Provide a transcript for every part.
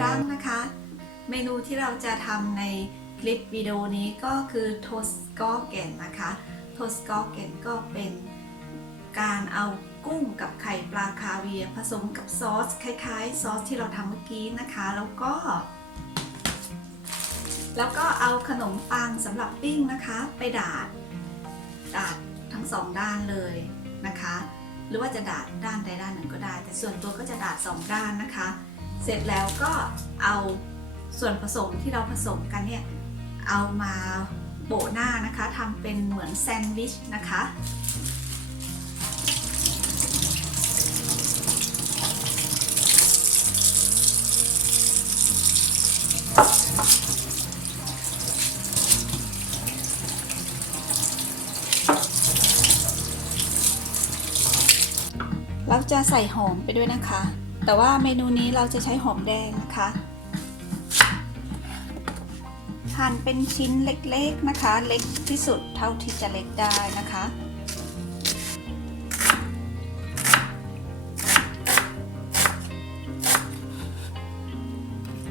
ครั้งนะคะ เมนูที่เราจะทำในคลิปวิดีโอนี้ก็คือโทสกอเกนนะคะโทสกอเกนก็เป็นการเอากุ้งกับไข่ปลาคาเวียผสมกับซอสคล้ายๆ ซอสที่เราทำเมื่อกี้นะคะ แล้วก็ แล้วก็เอาขนมปังสำหรับปิ้งนะคะ ไปดาด ดาดทั้งสองด้านเลยนะคะ หรือว่าจะดาดด้านใดด้านหนึ่งก็ได้ แต่ส่วนตัวก็จะดาดสองด้านนะคะ เสร็จแล้วก็เอาส่วนผสมที่เราผสมกันเนี่ย เอามาโปะหน้านะคะทำเป็นเหมือนแซนด์วิชนะคะเราจะใส่หอมไปด้วยนะคะ แต่ว่าเมนูนี้เราจะใช้หอมแดงนะคะหั่นเป็นชิ้นเล็กๆนะคะ เล็กที่สุดเท่าที่จะเล็กได้นะคะ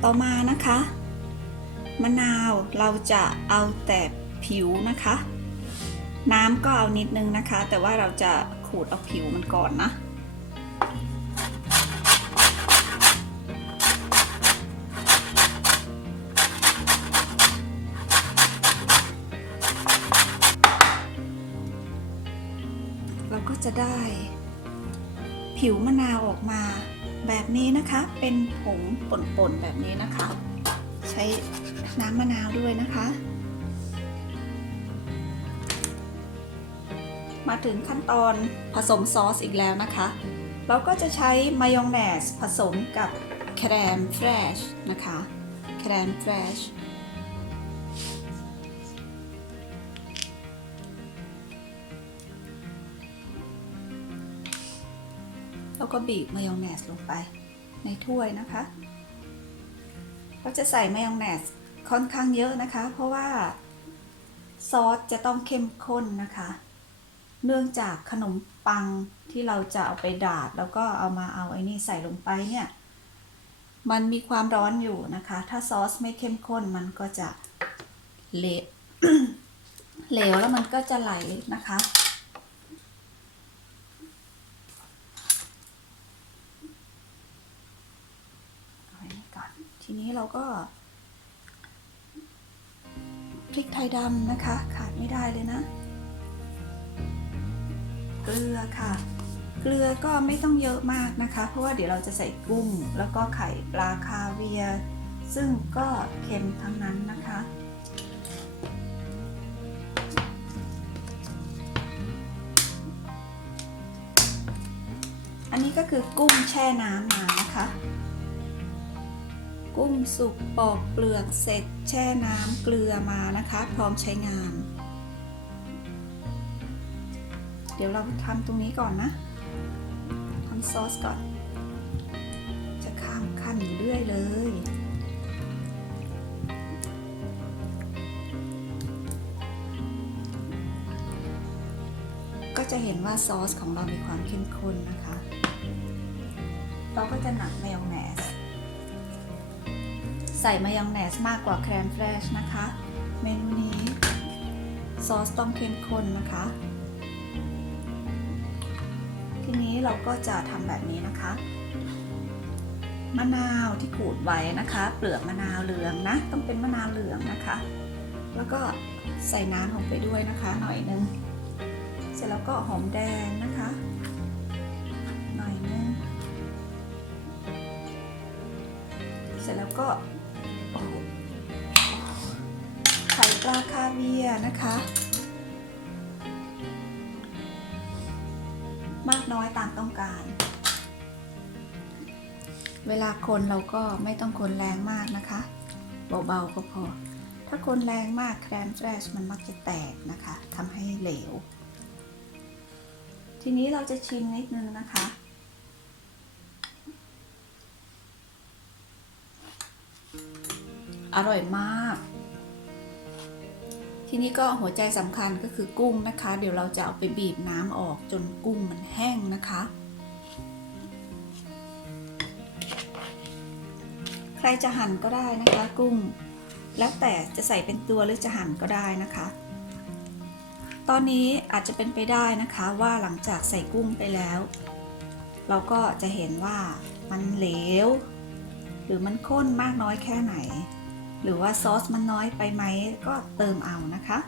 ต่อมานะคะ มะนาวเราจะเอาแต่ผิวนะคะ น้ำก็เอานิดนึงนะคะ แต่ว่าเราจะขูดเอาผิวมันก่อนนะ จะได้ ผิวมะนาวออกมาแบบนี้นะคะ เป็นผงป่นๆแบบนี้นะคะ ใช้น้ำมะนาวด้วยนะคะ มาถึงขั้นตอนผสมซอสอีกแล้วนะคะ เราก็จะใช้มายองเนสผสมกับแครมเฟรชนะคะแครมเฟรช แล้วก็บีบมายองเนสลงไปในถ้วยนะคะ เราจะใส่มายองเนสค่อนข้างเยอะนะคะ เพราะว่าซอสจะต้องเข้มข้นนะคะ เนื่องจากขนมปังที่เราจะเอาไปดาด แล้วก็เอามาเอาไอ้นี่ใส่ลงไปเนี่ย มันมีความร้อนอยู่นะคะ ถ้าซอสไม่เข้มข้นมันก็จะเละเหลวแล้วมันก็จะไหลนะคะ เอาไว้นี่ก่อน ทีนี้เราก็พริกไทยดำนะคะ ขาดไม่ได้เลยนะ เกลือค่ะ เกลือก็ไม่ต้องเยอะมากนะคะ เพราะว่าเดี๋ยวเราจะใส่กุ้ง แล้วก็ไข่ปลาคาเวียซึ่งก็เค็มทั้งนั้นนะคะ อันนี้ก็คือกุ้งแช่น้ำมานะคะ กุ้งสุกปอกเปลือกเสร็จแช่น้ำเกลือมานะคะ พร้อมใช้งาน เดี๋ยวเราทำตรงนี้ก่อนนะทำซอสก่อน จะข้ามขั้นอยู่เรื่อยเลยก็จะเห็นว่าซอสของเรามีความเข้มข้นนะคะ เราก็จะหนักแมายองเนส ใส่มายองเนสมากกว่าแครมเฟรชนะคะ เมนูนี้ ซอสต้องเข้มข้นนะคะ ทีนี้เราก็จะทำแบบนี้นะคะ มะนาวที่ขูดไว้นะคะ เปลือกมะนาวเหลืองนะ ต้องเป็นมะนาวเหลืองนะคะ แล้วก็ใส่น้ำลงไปด้วยนะคะ หน่อยนึงเสร็จแล้วก็หอมแดงนะคะ หน่อยนึงเสร็จแล้วก็ ปลาคาเวียร์นะคะ มากน้อยตามต้องการ เวลาคนเราก็ไม่ต้องคนแรงมากนะคะ เบาๆก็พอ ถ้าคนแรงมากแครมแฟรชมันมักจะแตกนะคะทำให้เหลว ทีนี้เราจะชิมนิดนึงนะคะอร่อยมาก ทีนี้ก็หัวใจสำคัญก็คือกุ้งนะคะ เดี๋ยวเราจะเอาไปบีบน้ำออกจนกุ้งมันแห้งนะคะ ใครจะหั่นก็ได้นะคะ กุ้ง แล้วแต่จะใส่เป็นตัวหรือจะหั่นก็ได้นะคะ ตอนนี้อาจจะเป็นไปได้นะคะว่าหลังจากใส่กุ้งไปแล้ว เราก็จะเห็นว่ามันเหลว หรือมันข้นมากน้อยแค่ไหน หรือว่าซอสมันน้อยไปไหมก็เติมเอานะคะ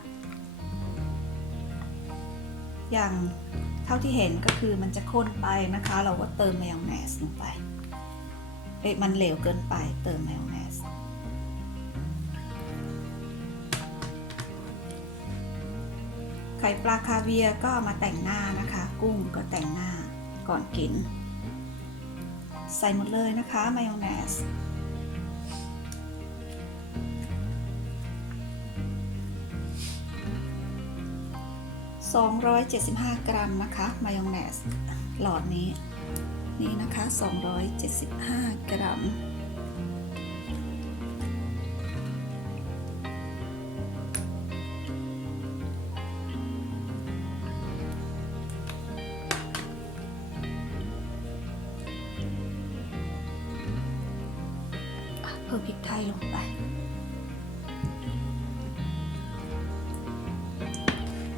อย่างเท่าที่เห็นก็คือมันจะข้นไปนะคะ เราก็เติมมายองเนสลงไป เอ๊ะมันเหลวเกินไปเติมมายองเนสไข่ปลาคาเวียก็มาแต่งหน้านะคะ กุ้งก็แต่งหน้าก่อนกิน ใส่หมดเลยนะคะมายองเนส 275 กรัมนะคะ มายองเนส หลอดนี้ นี่นะคะ 275 กรัม เพิ่มพริกไทยลงไป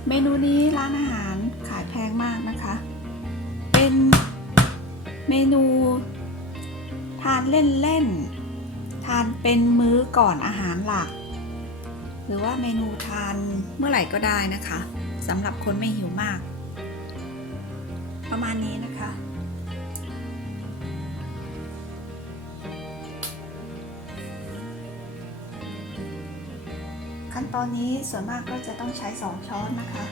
เมนูนี้ร้านอาหารขายแพงมากนะคะ เป็นเมนู ทานเล่นๆ ทานเป็นมื้อก่อนอาหารหลัก หรือว่าเมนูทานเมื่อไหร่ก็ได้นะคะสำหรับคนไม่หิวมาก ประมาณนี้นะคะ ตอนนี้ส่วนมากก็จะต้องใช้ 2 ช้อนนะคะ